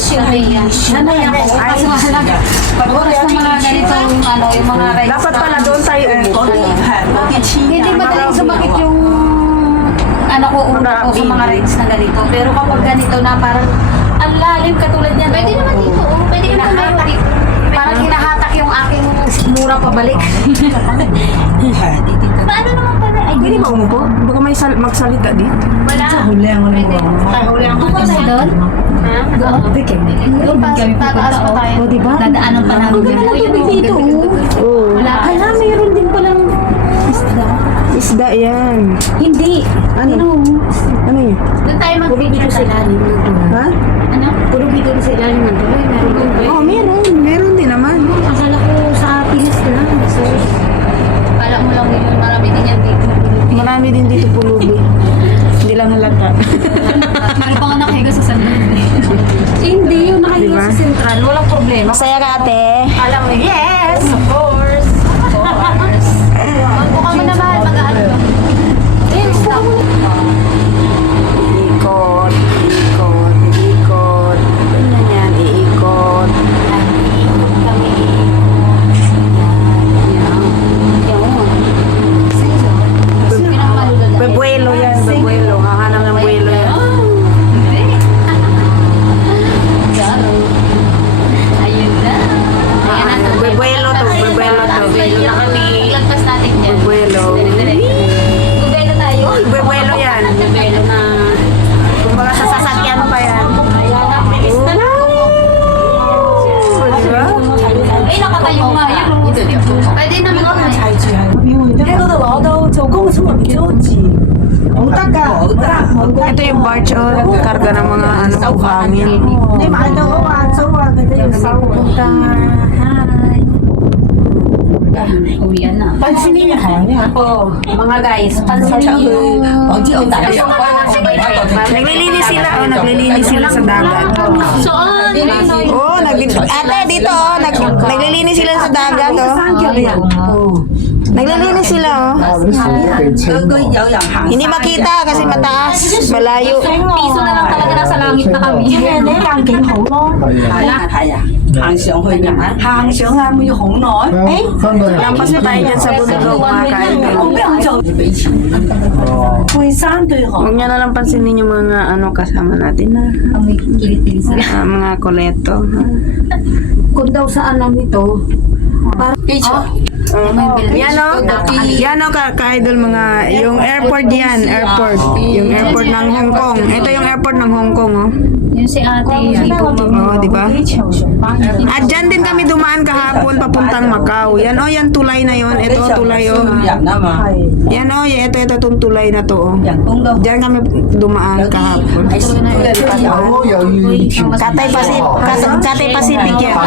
Sanay ako. Kasi mahalaga. Pag oras ng mga ganitong, yung mga rides. Dapat pala doon tayo umupo. Hindi madaling sumakit yung ulo ko sa mga rides na ganito. Pero kapag ganito na parang ang lalim katulad niyan. Pwede naman dito. Pwede naman dito. Parang hinahatak yung aking mura pabalik. Paano naman pala? Pwede ba umupo? Baka may magsalita dito. Wala. Huli ang ano mo. Huli ang ano mo. Doon? Ha? Doon tataas pa tayo. O, diba? Dadaanan pa namin. Ang ganda ng tubig dito. Oo. Wala. Hala, mayroon din palang isda. Isda yan. Hindi. Ano? Ano yun? Doon tayo Dito sa ilalim ng tulay. Ha? Ano? Puro dito sa ilalim ng tulay. Meron din ba? Oo, meron. Meron din naman. Akala ko sa Pinas lang. So, Kala mo lang yun. Marami din yan dito. Marami din dito pulubi. Hindi lang halata. Meron pa nga nakahiga sa sandal. hindi. Yung nakahiga Diba? sa sentral. Walang problema. Masaya ka, ate? Alam mo, yes! Of course! Of course! Magbuka mo na mahal. Mag-ano ba? Eh, buka mo na. Ikot, ikot, ikot. Ganyan yan, iikot. Kami. Bebuelo yan, bebuelo. Hahanap ng buelo yan. Ayun na. Ayan na. Bebuelo to, bebuelo to. Bebuelo na kami. Lagpas natin dyan. Bebuelo. Bebuelo tayo. Bebuelo yan. Bebuelo na. Kumbaga sa sasakyan pa yan. Ayan na. Bilis na lang. Diba? Ay, nakatayo nga. Pwede naman tayo. 呢嗰度攞到做工嘅生活幾多字？好得㗎，好得。 Ito yung barge o karga ng mga hangin. 你買到嘅話，租啊佢都要收㗎。 Uwian na. Pansinin niyo係啊？ Oh, mga guys, pansinin niyo. 我知澳大利亞。 Naglilinis sila, naglilinis sila sa dagat. Saan? Oh, ate dito, naglilinis sila sa dagat, oh. Naglilinis sila, oh. 佢有人行。 Hindi makita kasi mataas, malayo. Piso na lang talaga nasa langit na kami. 你間景好咯。係啊係啊，行上去㗎，行上啊會要好耐。誒， Lampas na tayo dyan sa bundok, mga kaidol. 我邊有做？俾錢。配衫對鞋。 Huwag niya na lang pansinin yung mga kasama natin na Kami kilit-kilit sila. mga koleto. kung daw sa alam ito, Yan o ka-idol mga, yung airport yan, airport. Yung airport ng Hong Kong. Ito yung airport ng Hong Kong, oh. Yun si ate. Oo, di ba? At dyan din kami dumaan kahapon papuntang Macau. Yan o, yan tulay na yon. Ito tulay o. 人啊嘛， Yan o, ito itong tulay na to o. 人工都 Diyan kami dumaan kahapon.有有要條 Cathay Pacific yan.